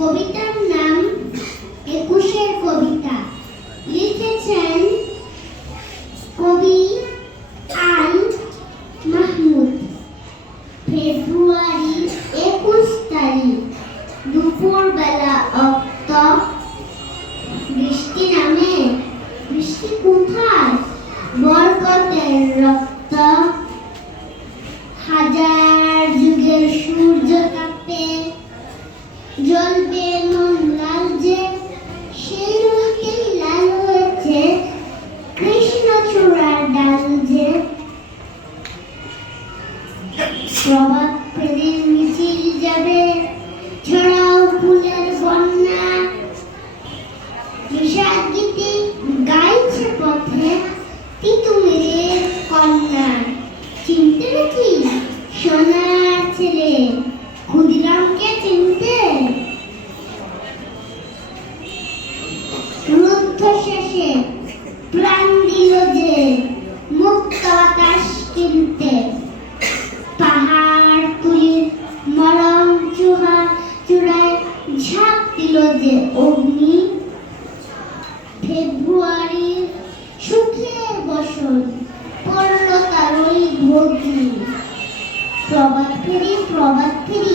কবিতার নাম একুশের কবিতা। লিখেছেন কবি আল মাহমুদ। ফেব্রুয়ারি 21 তারিখ, দুপুরবেলা অক্ত। বৃষ্টি নামে, বৃষ্টি কোথায়? বরকতের রক্ত। হাজার যুগের সূর্য তাপে জ্বলবে মন লাল যে, সেই রূপেই লাল হয়েছে কৃষ্ণচূড়ার ডাল যে। প্রভাত ফেরির মিছিল যাবে, ছড়াও ফুলের বন্যা। বিষাদ গীতি গাইছে পথে তিতুমিরের কন্যা। চিনতে নাকি সোনার ছেলে ক্ষুদিরামকে? চিনতে? রুদ্ধ শেষে প্রাণ দিল যে মুক্ত বাতাস কিনতে। পাহাড় তুলির মরম চূড়ায় ঝাঁপ দিল যে অগ্নি। ফেব্রুয়ারির সুখের বসন পড়ল তার ওই ভগ্নি। প্রভাত ফেরি, প্রভাত ফেরি